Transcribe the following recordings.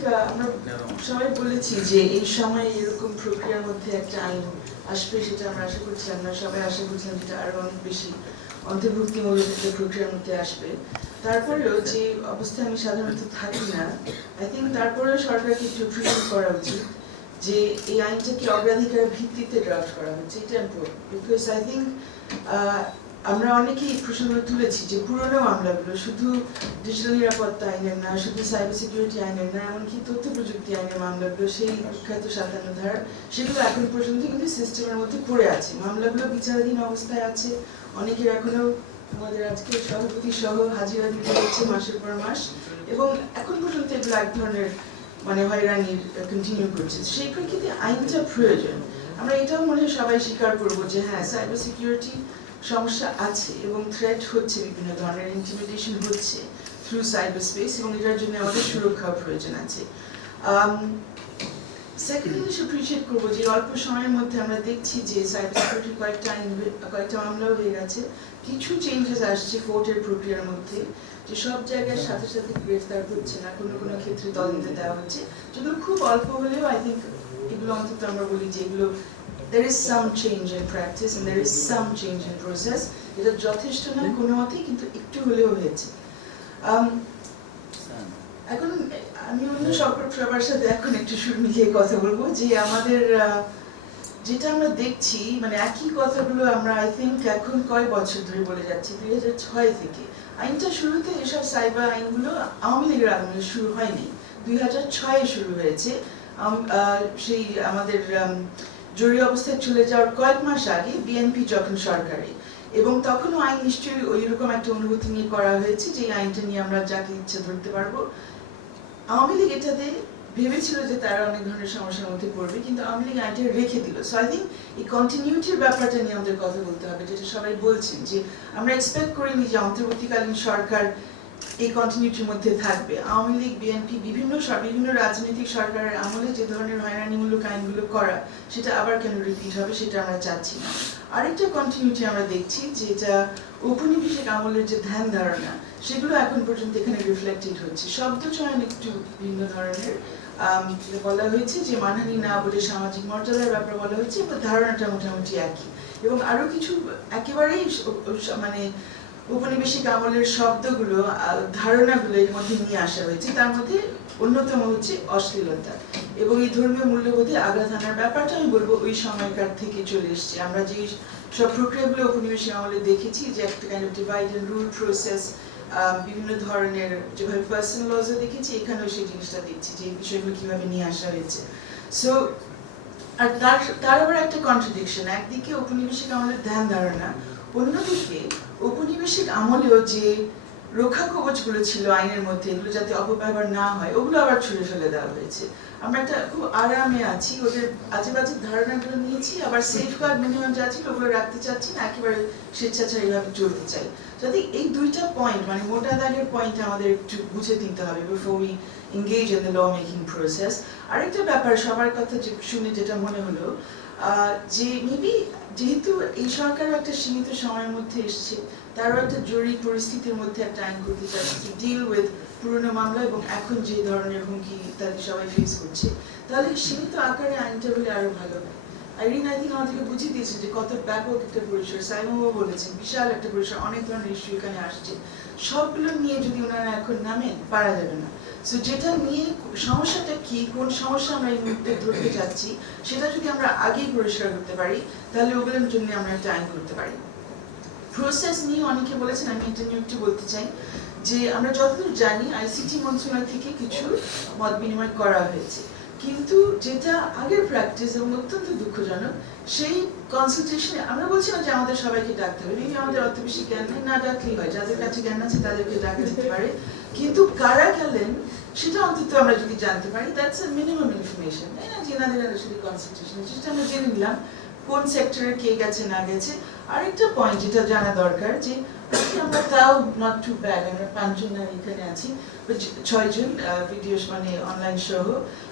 আমরা সবাই বলেছি যে এই সময় এরকম প্রক্রিয়ার মধ্যে একটা আইন আসবে, সেটা আমরা আশা করছিলাম না, সবাই আশা করছিলাম যেটা আরো অনেক বেশি অন্তর্ভুক্তিমূলক একটা প্রক্রিয়ার মধ্যে আসবে। তারপরেও যে অবস্থায় আমি সাধারণত থাকি না, আই থিঙ্ক তারপরেও সরকারকে একটু প্রিভিউ করা উচিত যে এই আইনটাকে অগ্রাধিকার ভিত্তিতে ড্রাফট করা হচ্ছে, এটা ইম্পর্টেন্ট। বিকজ আই থিঙ্ক আমরা অনেকেই প্রশ্নগুলো তুলেছি যে পুরোনো মামলাগুলো শুধু ডিজিটাল নিরাপত্তা আইনের না, শুধু সাইবার সিকিউরিটি আইনের না, এমনকি তথ্য প্রযুক্তি আইনের মামলাগুলো, সেই বিখ্যাত 57 ধারা, সেগুলো এখন পর্যন্ত কিন্তু সিস্টেমের মধ্যে পড়ে আছে, মামলাগুলো বিচারাধীন অবস্থায় আছে, অনেকের এখনো আমাদের আজকে সভাপতি সহ হাজিরা দিতে হচ্ছে মাসের পর মাস, এবং এখন পর্যন্ত এগুলো এক ধরনের মানে হয়রানির কন্টিনিউ করছে। সেই প্রেক্ষিতে আইনটা প্রয়োজন। আমরা এটাও মনে হয় সবাই স্বীকার করবো যে হ্যাঁ, সাইবার সিকিউরিটি সমস্যা আছে এবং থ্রেট হচ্ছে, বিভিন্ন ধরনের ইন্টিমিডেশন হচ্ছে থ্রু সাইবার স্পেস, এবং এটার জন্য আমাদের সুরক্ষা প্রয়োজন আছে। সেকেন্ড জিনিস অ্যাপ্রিশিয়েট করবো যে অল্প সময়ের মধ্যে আমরা দেখছি যে সাইবার সিকিউরিটির কয়েকটা মামলাও হয়ে গেছে, কিছু চেঞ্জেস আসছে কোর্টের প্রক্রিয়ার মধ্যে, যে সব জায়গায় সাথে সাথে গ্রেফতার হচ্ছে না, কোনো কোনো ক্ষেত্রে তদন্তে দেওয়া হচ্ছে, যেগুলো খুব অল্প হলেও আই থিঙ্ক এগুলো অন্তত আমরা বলি যে এগুলো there is some change in practice and there is some change in process. এটা যথেষ্ট না কোনো মতেই, কিন্তু একটু হলেও হয়েছে। এখন আমি অন্য সবার সাথে এখন একটু সুর মিলিয়ে কথা বলবো যে আমাদের যেটা আমরা দেখছি, মানে একই কথাগুলো আমরা আই থিঙ্ক এখন কয় বছর ধরে বলে যাচ্ছি, 2006 থেকে আইনটা শুরুতে, এসব সাইবার আইনগুলো আওয়ামী লীগের আমলে শুরু হয়নি, 2006-এ শুরু হয়েছে। সেই আমাদের জরুরি অবস্থায় চলে যাওয়ার কয়েক মাস আগে বিএনপি যখন সরকারে, এবং তখনও আইন নিশ্চয়ই ওই রকম একটা অনুভূতি নিয়ে করা হয়েছে যে এই আইনটা নিয়ে আমরা যাকে ইচ্ছে ধরতে পারবো। আওয়ামী লীগ এটাতে ভেবেছিল যে তারা অনেক ধরনের সমস্যার মধ্যে পড়বে, কিন্তু আওয়ামী লীগ আইনটা রেখে দিল। সো আই থিঙ্ক এই কন্টিনিউটির ব্যাপারটা নিয়ে আমাদের কথা বলতে হবে, যেটা সবাই বলছেন যে আমরা এক্সপেক্ট করিনি যে অন্তর্বর্তীকালীন সরকার এই কন্টিনিউটির মধ্যে থাকবে। আওয়ামী লীগ, বিএনপি, বিভিন্ন রাজনৈতিক সরকারের আমলে যে ধরনের হয়রানিমূলক আইনগুলো করা, সেটা আবার কেন রিপিট হবে, সেটা আমরা চাচ্ছি না। আরেকটা কন্টিনিউটি আমরা দেখছি, যেটা ঔপনিবেশিক আমলের যে ধ্যান ধারণা, সেগুলো এখন পর্যন্ত এখানে রিফ্লেক্টেড হচ্ছে। শব্দ চয়ন একটু ভিন্ন ধরনের, বলা হয়েছে যে মানহানি না বলে সামাজিক মর্যাদার ব্যাপারে বলা হয়েছে, এবং ধারণাটা মোটামুটি একই, এবং আরো কিছু একেবারেই মানে ঔপনিবেশিক আমলের শব্দগুলো, ধারণাগুলো এর মধ্যে নিয়ে আসা হয়েছে। তার মধ্যে অন্যতম হচ্ছে অশ্লীলতা এবং এই ধর্মীয় মূল্যবোধে আঘাত আনার ব্যাপারটা আমি বলবো ওই সময়কার থেকে চলে এসছে। আমরা যে সব প্রক্রিয়াগুলো ঔপনিবেশিক আমলে দেখেছি, যে একটা kind of divide and rule process, বিভিন্ন ধরনের যেভাবে পার্সোনাল লজে দেখেছি, এখানেও সেই জিনিসটা দেখছি যে এই বিষয়গুলো কিভাবে নিয়ে আসা হয়েছে। সো আর তার আবার একটা কন্ট্রাডিকশন, একদিকে ঔপনিবেশিক আমলের ধ্যান ধারণা, অন্যদিকে ঔপনিবেশিক আমলেও যে রক্ষা কবচগুলো ছিল আইনের মধ্যে, এগুলো যাতে অপব্যবহার না হয়, ওগুলো আবার ছুঁড়ে ফেলে দেওয়া হয়েছে। আমরা একটা খুব আরামে আছি, ওদের আজে বাজে ধারণাগুলো নিয়েছি, আবার সেফগার্ড মিনিমাম যা ছিল ওগুলো রাখতে চাচ্ছি না, একেবারে স্বেচ্ছাচারীভাবে চলতে চাই। যাতে এই দুইটা পয়েন্ট, মানে মোটা দাগের পয়েন্ট আমাদের একটু বুঝে নিতে হবে before we engage in the law making process. আরেকটা ব্যাপার সবার কথা শুনে যেটা মনে হলো, যে মেবি যেহেতু এই সরকারও একটা সীমিত সময়ের মধ্যে এসছে, তারও একটা জরুরি পরিস্থিতির মধ্যে একটা আইন করতে চাচ্ছে টু ডিল উইথ পুরনো মামলা এবং এখন যে ধরনের হুমকি তাদের সবাই ফেস করছে, তাহলে সীমিত আকারে আইনটা হলে আরো ভালো হয়। আইরিন আই থিঙ্ক আমাদেরকে বুঝিয়ে দিয়েছে যে কত ব্যাপক একটা পরিসর, সাইমনও বলেছেন বিশাল একটা পরিসর, অনেক ধরনের ইস্যু এখানে আসছে, সবগুলো নিয়ে যদি ওনারা এখন নামেন পারা যাবে না। সো যেটা নিয়ে সমস্যাটা কি, কোন সমস্যা আমরা এই মুহূর্তে ধরতে চাচ্ছি, সেটা যদি আমরা আগেই পরিষ্কার করতে পারি, তাহলে ওগুলোর জন্য আমরা একটা আইন করতে পারি। প্রসেস নিয়ে অনেকে বলেছেন, আমি এটা নিয়ে একটু বলতে চাই যে আমরা যতদূর জানি আইসিটি মন্ত্রণালয় থেকে কিছু মত বিনিময় করা হয়েছে, কিন্তু যেটা আগের প্র্যাকটিস এবং অত্যন্ত দুঃখজনক, সেই কনসালটেশনে আমরা বলছি না যে আমাদের সবাইকে ডাকতে হবে, মেবি আমাদের অত বেশি জ্ঞান নেই, না ডাকলেই হয়, যাদের কাছে জ্ঞান আছে তাদেরকে ডাকা যেতে পারে, কিন্তু কারা গেলেন সেটা অন্তত আমরা যদি জানতে পারি, দ্যাটস আ মিনিমাম ইনফরমেশন, তাই না? জেনাদের আসলে কনসালটেশন, যেটা আমরা জেনে নিলাম কোন সেক্টরে কে গেছে না গেছে। আরেকটা পয়েন্ট যেটা জানা দরকার, যে আমরা তাও নট টু ব্যাড, আমরা 5 জন এখানে আছি, 6 জন ভিডিও মানে অনলাইন সহ,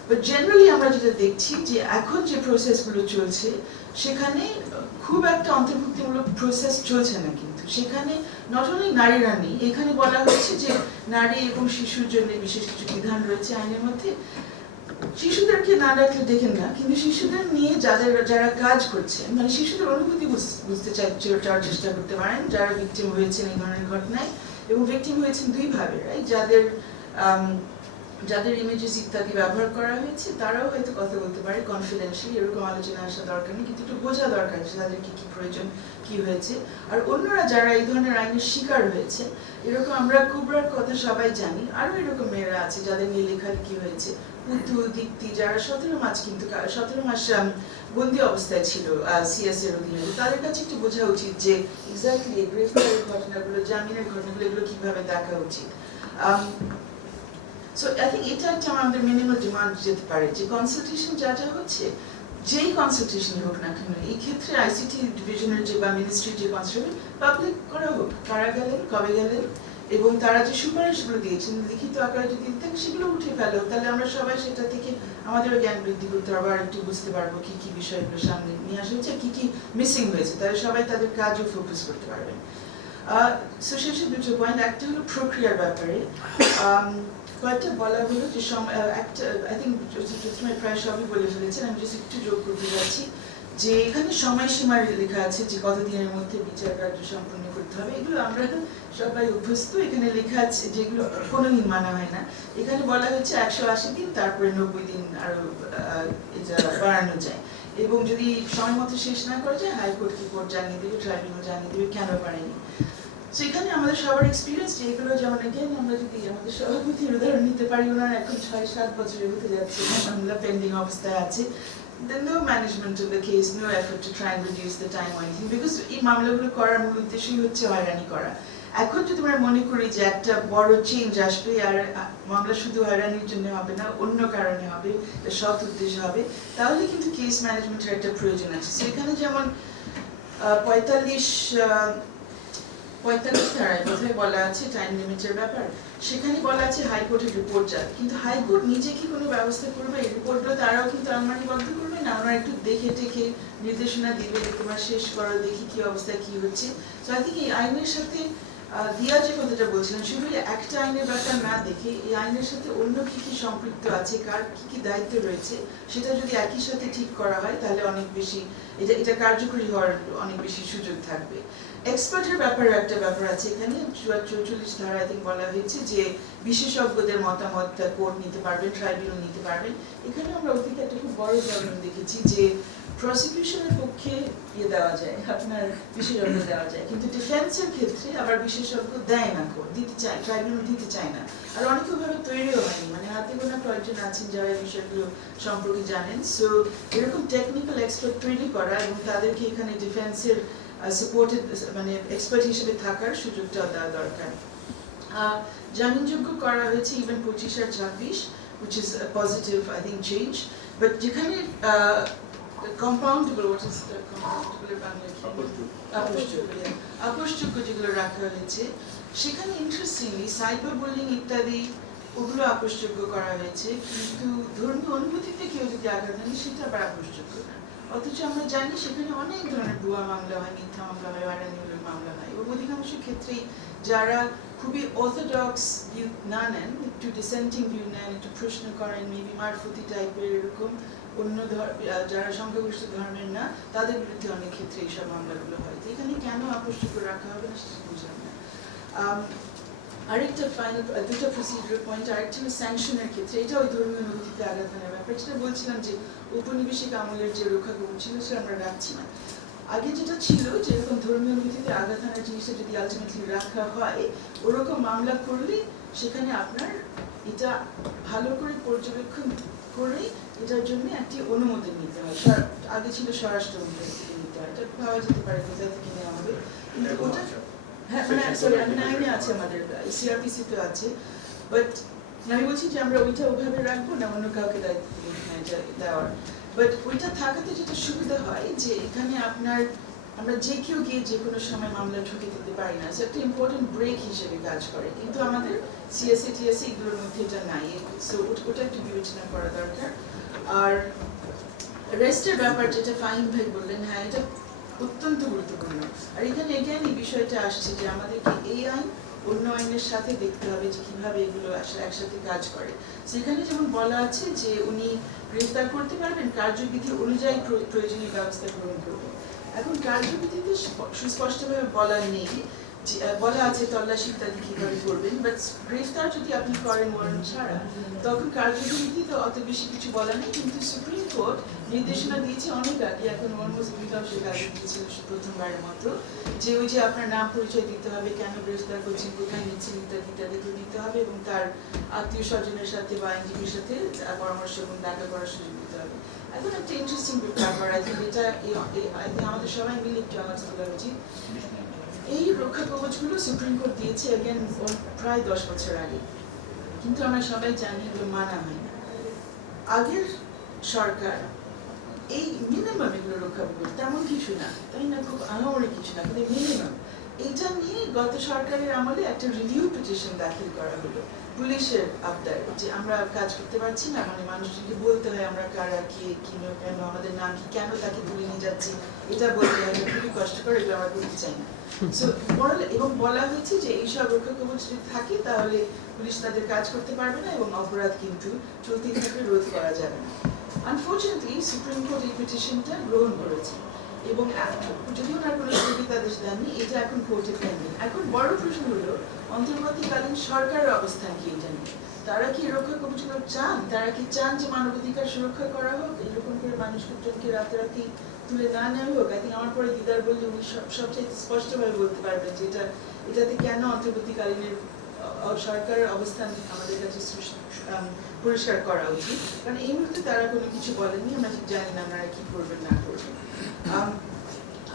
বাট জেনারেলি আমরা যেটা দেখছি যে এখন যে প্রসেসগুলো চলছে সেখানে খুব একটা অন্তর্ভুক্তিমূলক প্রসেস চলছে না, কিন্তু সেখানে নট অনলি নারীরা নেই, এখানে বলা হয়েছে যে নারী এবং শিশুর জন্য বিশেষ কিছু বিধান রয়েছে আইনের মধ্যে। শিশুদেরকে না রাখলে দেখেন না, কিন্তু শিশুদের নিয়ে যারা কাজ করছে, মানে শিশুদের অনুভূতি বুঝতে চাওয়ার চেষ্টা করতে পারেন, যারা ভিকটিম হয়েছেন এই ধরনের ঘটনায়, এবং ভিকটিম হয়েছেন দুইভাবে, রাইট? যাদের ইমেজেস ইত্যাদি ব্যবহার করা হয়েছে তারাও হয়তো কথা বলতে পারে কনফিডেন্সিয়ালি, এরকম আলোচনা আসা দরকার নেই, কিন্তু একটু বোঝা দরকার যে তাদেরকে কি প্রয়োজন, কি হয়েছে। আর অন্যরা যারা এই ধরনের আইনের শিকার হয়েছে, এরকম আমরা কুবরার কথা সবাই জানি, আরও এরকম মেয়েরা আছে যাদের নিয়ে লেখালেখি হয়েছে, পুতুল, দীপ্তি, যারা 17 মাস বন্দি অবস্থায় ছিল সিএস এর অধীনে। তাদের কাছে একটু বোঝা উচিত যে এক্স্যাক্টলি গ্রেফতারের ঘটনাগুলো, জামিনের ঘটনাগুলো, এগুলো কিভাবে দেখা উচিত। সো আই থিঙ্ক এটা একটা আমাদের মিনিমাল ডিমান্ড যেতে পারে যে কনসালটেশন যা হচ্ছে, যেই কনসালটেশনই হোক না কেন, এই ক্ষেত্রে আইসিটি ডিভিশনের যে বা মিনিস্ট্রির যে কনসালটেশন পাবলিক করা হোক, কারা গেলেন, কবে গেলেন, এবং তারা যে সুপারিশগুলো দিয়েছেন লিখিত আকারে যদি থাকে সেগুলো উঠে ফেলো, তাহলে আমরা সবাই সেটা থেকে আমাদেরও জ্ঞান বৃদ্ধি করতে পারবো, আর একটু বুঝতে পারবো কি কি বিষয়গুলো সামনে নিয়ে আসা হয়েছে, কি কি মিসিং হয়েছে, তাহলে সবাই তাদের কাজও ফোকাস করতে পারবেন। সো শেষে দুটো পয়েন্ট, একটা হলো প্রক্রিয়ার ব্যাপারে কয়েকটা বলা হলো যে একটা আই থিঙ্ক প্রায় সবই বলে ফেলেছেন, আমি জাস্ট একটু যোগ করতে যাচ্ছি যে এখানে সময়সীমা লেখা আছে যে কতদিনের মধ্যে বিচার কার্য সম্পন্ন করতে হবে। এগুলো আমরা সবাই অভ্যস্ত, এখানে লেখা আছে যেগুলো কোনোদিন মানা হয় না। এখানে বলা হচ্ছে 180 দিন, তারপরে 90 দিন আরো এটা বাড়ানো যায়, এবং যদি সময় মতো শেষ না করা যায় হাইকোর্ট কি কোর্ট জানিয়ে দেবে, ট্রাইব্যুনাল জানিয়ে দেবে কেন পারেনি। সো এখানে আমাদের সবার এক্সপিরিয়েন্স যে এগুলো, যেমন again আমরা যদি আমাদের সভাপতির উদাহরণ নিতে পারি, ওনার এখন 6-7 বছরের হতে যাচ্ছে মামলা পেন্ডিং অবস্থায় আছে, then no management of the case, no effort to try and reduce the time or anything, because এই মামলাগুলো করার মূল উদ্দেশ্যই হচ্ছে হয়রানি করা। এখন যদি আমরা মনে করি যে একটা বড় চেঞ্জ আসবে আর মামলা শুধু হয়রানির জন্য হবে না, অন্য কারণে হবে, সৎ উদ্দেশ্যে হবে, তাহলে কিন্তু কেস ম্যানেজমেন্টের একটা প্রয়োজন আছে। সেখানে যেমন 45 ধারায় কোথায় বলা আছে টাইম লিমিটের ব্যাপার, সেখানে বলা আছে হাইকোর্টের রিপোর্ট যাবে, কিন্তু হাইকোর্ট নিজে কি কোনো ব্যবস্থা করবে? এই রিপোর্টগুলো তারাও কিন্তু আনুমানিকবদ্ধ করবে না, ওনারা একটু দেখে টেখে নির্দেশনা দিবে যে তোমরা শেষ করো, দেখি কি অবস্থায় কি হচ্ছে। তো আই থিঙ্ক এই আইনের সাথে দিয়া যে কথাটা বলছিলেন, শুধু একটা আইনের ব্যাপার না দেখে এই আইনের সাথে অন্য কি কি সম্পৃক্ত আছে, কার কি কি দায়িত্ব রয়েছে, সেটা যদি একই সাথে ঠিক করা হয় তাহলে অনেক বেশি এটা কার্যকরী হওয়ার অনেক বেশি সুযোগ থাকবে। এক্সপার্টের ব্যাপারে একটা ব্যাপার আছে এখানে 44 ধারা আই থিঙ্ক বলা হয়েছে যে বিশেষজ্ঞদের মতামত কোর্ট নিতে পারবেন, ট্রাইব্যুনাল নিতে পারবেন। এখানে আমরা অতীতে একটা খুব বড় প্রবলেম দেখেছি যে প্রসিকিউশনের পক্ষে দেওয়া যায়, আপনার বিশেষজ্ঞ দেওয়া যায়, কিন্তু ডিফেন্সের ক্ষেত্রে আবার বিশেষজ্ঞ দেয় না, কোর্ট দিতে চায়, ট্রাইব্যুনাল দিতে চায় না। আর অনেকভাবে তৈরিও হয়নি, মানে হাতে গোনা কয়েকজন আছেন যারা এই বিষয়গুলো সম্পর্কে জানেন। সো এরকম টেকনিক্যাল এক্সপার্ট তৈরি করা এবং তাদেরকে এখানে ডিফেন্সের সাপোর্টেড মানে এক্সপার্ট হিসেবে থাকার সুযোগটা দেওয়া দরকার। জামিনযোগ্য করা হয়েছে even 25 R 26, which is a positive I think change, but যেখানে compoundable, what is the compoundable Bangla আপোষযোগ্য যেগুলো রাখা হয়েছে, সেখানে ইন্টারেস্টিংলি সাইবার বুলিং ইত্যাদি ওগুলো আপোষযোগ্য করা হয়েছে, কিন্তু ধর্মীয় অনুভূতিতে কেউ যদি আঘাত আনে সেটা আবার আপোষযোগ্য না। অথচ আমরা জানি সেখানে অনেক ধরনের ভুয়া মামলা হয়, মিথ্যা মামলা হয়, হয়রানিমূলক মামলা হয়, এবং অধিকাংশ ক্ষেত্রেই যারা খুবই অর্থোডক্স ভিউ না নেন, একটু ডিসেন্টিং ভিউ নেন, একটু প্রশ্ন করেন, মেবি মারফতি টাইপের এরকম অন্য যারা সংখ্যাগরিষ্ঠ ধর্মের না, তাদের বিরুদ্ধে অনেক ক্ষেত্রে এইসব মামলাগুলো হয়। তো এখানে কেন আপোষযোগ্য রাখা হবে না সেটা বুঝলাম না। আরেকটা ফাইনাল দুটো প্রসিডিউর পয়েন্ট, আরেকটা হলো স্যাংশনের ক্ষেত্রে, এটা ওই ধর্মীয় অনুভূতিতে আঘাত আনার ব্যাপার, যেটা বলছিলাম যে ঔপনিবেশিক আমলের যে রক্ষা কবচ ছিল সেটা আমরা রাখছি না। আগে যেটা ছিল যে এরকম ধর্মীয় অনুভূতিতে আঘাত আনার জিনিসটা যদি আলটিমেটলি রাখা হয়, ওরকম মামলা করলে সেখানে আপনার এটা ভালো করে পর্যবেক্ষণ করে এটার জন্য একটি অনুমোদন নিতে হয়। আগে ছিল স্বরাষ্ট্র মন্ত্রক থেকে নিতে হয়, এটা পাওয়া যেতে পারে কোথায় থেকে নেওয়া হবে, কিন্তু ওটা হ্যাঁ মানে সরি আইনে আছে, আমাদের সিআরপিসি তো আছে, বাট আমি বলছি যে আমরা ওইটা ওইভাবে রাখবো না, অন্য কাউকে দায়িত্ব দেওয়ার। বাট ওইটা থাকাতে যেটা সুবিধা হয় যে এখানে আপনার আমরা যে কেউ গিয়ে যে কোনো সময় মামলা ঢুকে দিতে পারি না, সো একটা ইম্পর্টেন্ট ব্রেক হিসেবে কাজ করে, কিন্তু আমাদের সিএসএ টিএসএ এগুলোর মধ্যে এটা নাই, সো ওটা একটু বিবেচনা করা দরকার। আর রেস্টের ব্যাপার যেটা ফাহিম ভাই বললেন, হ্যাঁ এটা অত্যন্ত গুরুত্বপূর্ণ। আর এখানে এগেন এই বিষয়টা আসছে যে আমাদেরকে এই আইন অন্য আইনের সাথে দেখতে হবে যে কিভাবে এগুলো আসলে একসাথে কাজ করে। সেখানে যেমন বলা আছে যে উনি গ্রেফতার করতে পারবেন, কার্যবিধি অনুযায়ী প্রয়োজনীয় ব্যবস্থা গ্রহণ করবেন। এখন কার্যবিধিতে সুস্পষ্টভাবে বলা নেই, বলা আছে তল্লাশি ইত্যাদি কিভাবে করবেন, বাট গ্রেফতার যদি আপনি করেন ওয়ারেন্ট ছাড়া তখন কার্যবিধিতে অত বেশি কিছু বলা নেই। কিন্তু সুপ্রিম কোর্ট নির্দেশনা দিয়েছে অনেক আগে, এখন অলমোস্ট 2 দশক আগে দিয়েছিল প্রথমবারের মতো, যে ওই যে আপনার নাম পরিচয় দিতে হবে, কেন গ্রেফতার করছেন, কোথায় নিচ্ছেন ইত্যাদি ইত্যাদি তো দিতে হবে, এবং তার আত্মীয় স্বজনের সাথে বা আইনজীবীর সাথে পরামর্শ এবং দেখা করার সুযোগ দিতে হবে। এখন একটা ইন্টারেস্টিং ব্যাপার, আই থিঙ্ক এটা আমাদের সবাই মিলে একটু আলোচনা তোলা উচিত। এই রক্ষা কবচগুলো সুপ্রিম কোর্ট দিয়েছে এগেন প্রায় 10 বছর আগে, কিন্তু আমরা সবাই জানি এগুলো মানা হয় না। আগের সরকার এই মিনিমাম এগুলো রক্ষা কবচ তেমন কিছু না, তাই না, খুব আহামরি কিছু না, কিন্তু মিনিমাম এটা নিয়ে গত সরকারের আমলে একটা রিভিউ পিটিশন দাখিল করা হলো পুলিশের আবদার, যে আমরা কাজ করতে পারছি না, মানে মানুষকে বলতে হয় আমরা কারা, কে, কেন, আমাদের নাম কি, কেন তাকে তুলে নিয়ে যাচ্ছি, এটা বলতে হয়, খুবই কষ্ট করে, এগুলো আমরা করতে চাই না। এবং বলা হয়েছে যে এইসব রক্ষা কবচ যদি থাকে তাহলে পুলিশ তাদের কাজ করতে পারবে না এবং অপরাধ কিন্তু চলতেই থাকলে রোধ করা যাবে না। আনফর্চুনেটলি সুপ্রিম কোর্ট এই পিটিশনটা গ্রহণ করেছে এবং যদি ওনার কোনো স্থগিতাদেশ দেননি, এটা এখন কোর্টে পেন্ডিং। এখন বড় প্রশ্ন হলো অন্তর্বর্তীকালীন সরকারের অবস্থান কি এটা নিয়ে। তারা কি রক্ষা কবচগুলো চান? তারা কি চান যে মানবাধিকার সুরক্ষা করা হোক, এরকম করে মানুষজনকে রাতারাতি তুলে না নেওয়া হোক? আই থিঙ্ক আমার পরে দিদার বললে উনি সবচেয়ে স্পষ্টভাবে বলতে পারবেন যে এটাতে কেন অন্তর্বর্তীকালীনের সরকারের অবস্থান আমাদের কাছে পরিষ্কার করা উচিত, কারণ এই মুহূর্তে তারা কোনো কিছু বলেননি, আমরা ঠিক জানি না আপনারা কি করবেন না করবেন।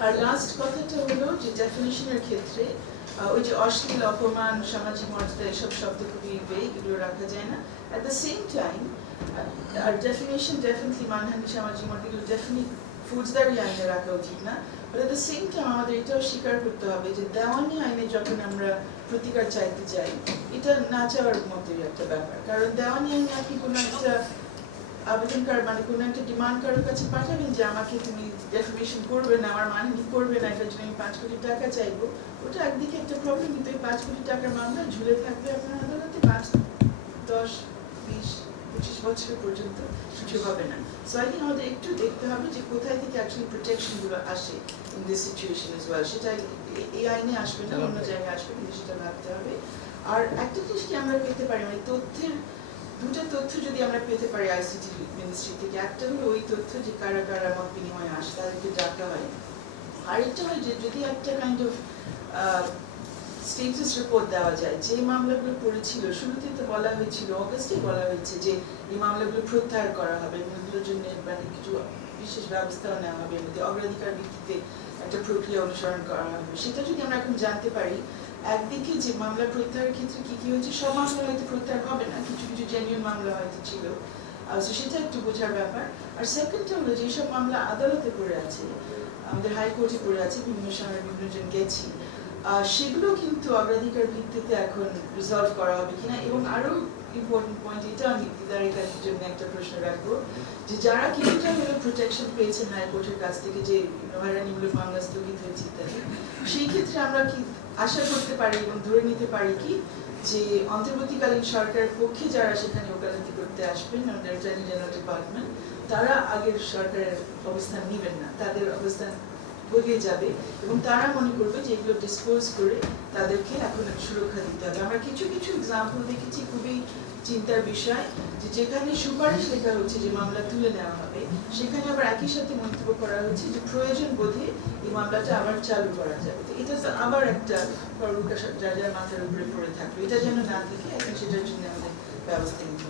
আর লাস্ট কথাটা হলো যে ডেফিনিশনের ক্ষেত্রে ওই যে অশ্লীল, অপমান, সামাজিক মর্যাদা এসব শব্দ খুবই বেগ, এগুলো রাখা যায় না। অ্যাট দ্য সেম টাইম আর ডেফিনেশন ডেফিনেটলি মানহানি, সামাজিক মর্যাদা এগুলো ডেফিনেট ফৌজদারি আইনে রাখা উচিত না। But at the same time আমাদের এটাও স্বীকার করতে হবে যে দেওয়ানি আইনে যখন আমরা প্রতিকার চাইতে যাই, এটা না চাওয়ার মতোই একটা ব্যাপার। কারণ দেওয়ানি আইনে আপনি কোনো একটা আবেদনকার, মানে কোনো একটা ডিমান্ড কারোর কাছে পাঠাবেন যে আমাকে তুমি ডেফিমেশন করবে না, আমার মানহানি করবে না, এটার জন্য আমি 5 কোটি টাকা চাইবো, ওটা একদিকে একটা প্রবলেম, কিন্তু এই 5 কোটি টাকার মামলা ঝুলে থাকবে আপনার আদালতে 5, 10, 20, 25 বছর পর্যন্ত, কিছু হবে না। সো আই থিঙ্ক আমাদের একটু দেখতে হবে যে কোথায় থেকে অ্যাকচুয়ালি প্রোটেকশনগুলো আসে in this situation as well. সেটা এই আইনে আসবে না, অন্য জায়গায় আসবে, কিন্তু সেটা ভাবতে হবে। আর একটা জিনিস কি আমরা পেতে পারি, মানে তথ্যের দুটো তথ্য যদি আমরা পেতে পারি আইসিটি মিনিস্ট্রি থেকে, একটা হলো ওই তথ্য যে কারা কারা মত বিনিময়ে আসে তাদেরকে ডাকা হয়, আরেকটা হয় যে যদি একটা কাইন্ড অফ স্টেটাস রিপোর্ট দেওয়া যায় যে মামলাগুলো পড়েছিল, শুরুতে তো বলা হয়েছিল, অগস্টে বলা হয়েছে যে এই মামলাগুলো প্রত্যাহার করা হবে, এগুলোর জন্য মানে কিছু বিশেষ ব্যবস্থাও নেওয়া হবে, এর মধ্যে অগ্রাধিকার ভিত্তিতে একটা প্রক্রিয়া অনুসরণ করা হবে। সেটা যদি আমরা এখন জানতে পারি, একদিকে যে মামলা প্রত্যাহারের ক্ষেত্রে কি কি হয়েছে, সব মামলা হয়তো প্রত্যাহার হবে না, কিছু কিছু জেনুইন মামলা হয়তো ছিল, সেটা একটু বোঝার ব্যাপার। আর সেকেন্ডটা হলো যেসব মামলা আদালতে পড়ে আছে, আমাদের হাইকোর্টে পড়ে আছে, বিভিন্ন সময় বিভিন্ন জন গেছি, সেগুলো কিন্তু অগ্রাধিকার ভিত্তিতে এখন রিজলভ করা হবে কিনা। এবং আরো ইম্পর্টেন্ট পয়েন্ট, এটা আমি দিদারের কাছে জন্য একটা প্রশ্ন রাখবো, যে যারা কিছুটা হলেও প্রোটেকশন পেয়েছেন হাইকোর্টের কাছ থেকে, যে হয়রানিমূলক মামলা স্থগিত হয়েছে ইত্যাদি, সেই ক্ষেত্রে আমরা কি আশা করতে পারি এবং ধরে নিতে পারি কি যে অন্তর্বর্তীকালীন সরকারের পক্ষে যারা সেখানে ওকালতি করতে আসবেন, অ্যাটর্নি জেনারেল ডিপার্টমেন্ট, তারা আগের সরকারের অবস্থান নেবেন না, তাদের অবস্থান বদলে যাবে এবং তারা মনে করবে যে এগুলো ডিসপোজ করে তাদেরকে এখন সুরক্ষা দিতে হবে। আমরা কিছু কিছু এক্সাম্পল দেখেছি, খুবই চিন্তার বিষয়, যে যেখানে সুপারিশ লেখা হচ্ছে যে মামলা তুলে নেওয়া হবে, সেখানে আবার একই সাথে মন্তব্য করা হচ্ছে যে প্রয়োজন বোধে এই মামলাটা আবার চালু করা যাবে। তো এটা তো আবার একটা যার মাথার উপরে পড়ে থাকবে, এটা যেন না থাকে, এখন সেটার জন্য আমাদের ব্যবস্থা নিতে